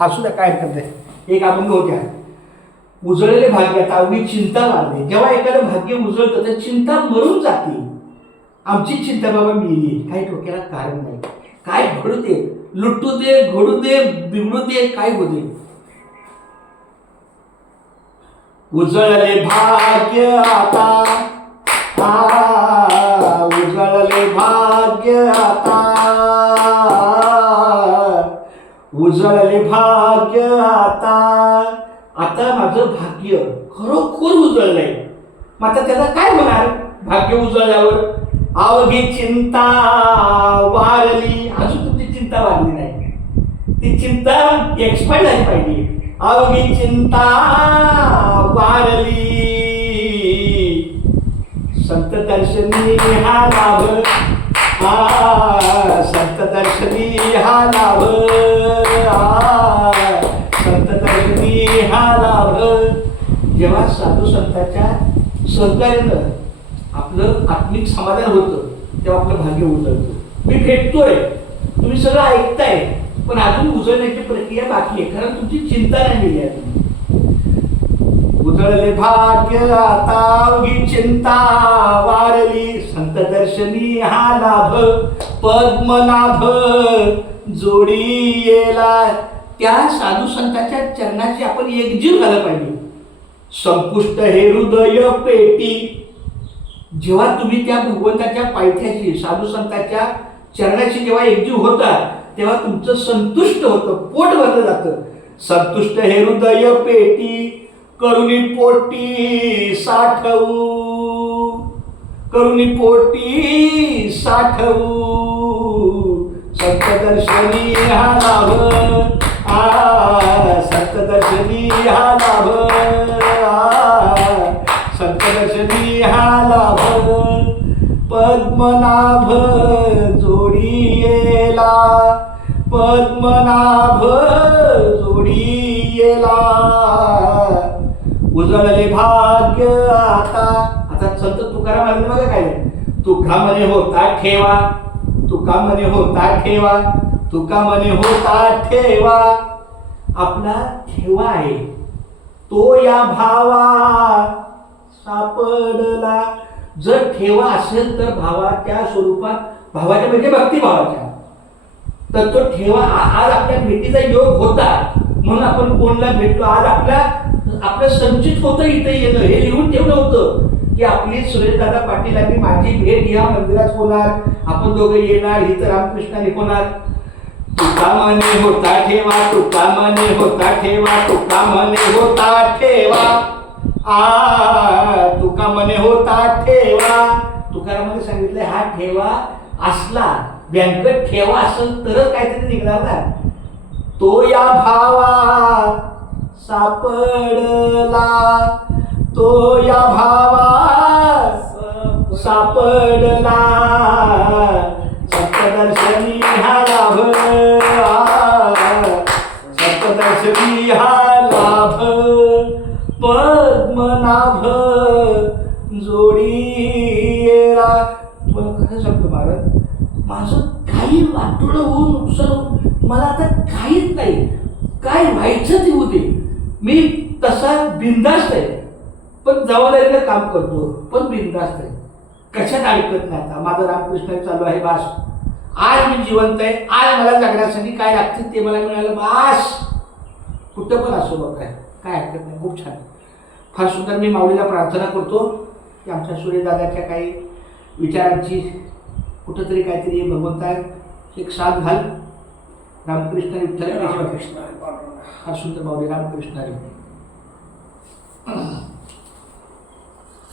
असू द्या, काय हरकत नाही. एक अभंग होत्या, उजळलेले भाग्यात अवघी चिंता वाढते. जेव्हा एखादं भाग्य उजळतं तर चिंता मरून जाते. आमची चिंता बाबा मिली, काही डोक्याला कारण नाही. काय घडू दे, लुटू दे, घडू दे, बिघडू दे, काय होऊ दे. उजळले भाग्य आता, उजळले भाग्य आता, उजळले भाग्य आता. आता माझं भाग्य खरोखर उजळलंय. मग आता त्याला काय होणार भाग्य उजळल्यावर? अवघी चिंता वारली. अजून तुमची चिंता वारली नाही, ती चिंता एक्सपायर झाली पाहिजे. अवघी चिंता वारली, संत दर्शनी हा लाभ, संत दर्शनी हा लाभ, संत दर्शनी हा लाभ. जेव्हा साधू संतांच्या सहकार्यानं आपलं आत्मिक समाधान होतं तेव्हा आपलं भाग्य उजळतं. मी भेटतोय, तुम्ही सगळं ऐकताय, पण अजून उजळण्याची प्रक्रिया बाकी आहे, कारण तुमची चिंता नाही मिळली आहे. उजळले भाग्य आता, अवघी चिंता वारली, संत दर्शनी हा लाभ, पद्मनाभ जोडी येला. त्या साधू संतांच्या चरणाची आपण एकजीव झालं पाहिजे. संपुष्ट हे हृदय पेटी. जेव्हा तुम्ही त्या भगवंताच्या पायथ्याशी साधू संतांच्या चरणाशी जेव्हा एकजीव होता तेव्हा तुमचं संतुष्ट होतं, पोट भरलं जातं. संतुष्ट हे हृदय पेटी, करुणी पोटी साठवू, करुणी पोटी साठवू, संत दर्शनी हा लाभ, संत दर्शनी हा लाभ, संत दर्शनी हा लाभ. पद्मनाभ जोडी येला, पद्मनाभ जोडी येला. उजळले भाग्य आता. आता संत तुकाराम आले बघा काय, तुका म्हणे होता ठेवा, तुका म्हणे होता ठेवा, तुका म्हणे होता ठेवा. आपला ठेवा आहे तो या भावा सापडला. जर ठेवा असेल तर भावाच्या स्वरूपात, भावाच्या म्हणजे भक्तिभावाच्या, तर तो ठेवा आज आपल्या भेटीचा योग होता म्हणून आपण कोणला भेटलो. आज आपलं संचित होतं इथे येणं, हे लिहून ठेवलं होतं की आपली सुरेशदादा पाटील आणि माझी भेट या मंदिरात होणार, आपण दोघं येणार, ही तर रामकृष्णाने होणार. तुका म्हणे होता ठेवा, तुका म्हणे होता ठेवा, तुका म्हणे होता ठेवा, तुका म्हणे होता ठेवा. तुकारामाने सांगितलं हा ठेवा असला, बँकेत ठेवा असेल तरच काहीतरी निघणार ना. तो या भावा सापडला, तो या भावा सापडला, सप्तदर्शनी हा लाभ, सप्तदर्शनी हा लाभ. पद्मनाभ जोडी येला. तुम्हाला कसं सांगतो महाराज, माझं काही वाटोळं होऊन नुकसान, मला आता काहीच नाही, काय व्हायचं ते होते. मी तसा बिनधास्त आहे, पण जबाबदारीनं काम करतो, पण बिनधास्त आहे, कशात अडकत नाही. आता माझं रामकृष्ण चालू आहे, बास. आज मी जिवंत आहे, आज मला जगण्यासाठी काय लागतं ते मला मिळालं, बास. कुठं पण असो बघ, काय हरकत नाही. खूप छान, फार सुंदर. मी माऊलीला प्रार्थना करतो की आमच्या सूर्यदादाच्या काही विचारांची कुठंतरी काहीतरी भगवंता एक साथ घाल. रामकृष्ण विठ्ठल कृष्ण, फार सुंदर माऊली. रामकृष्ण.